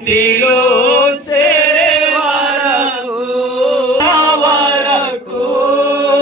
ಮೆಟ್ಟಿಲೋ ಸೇ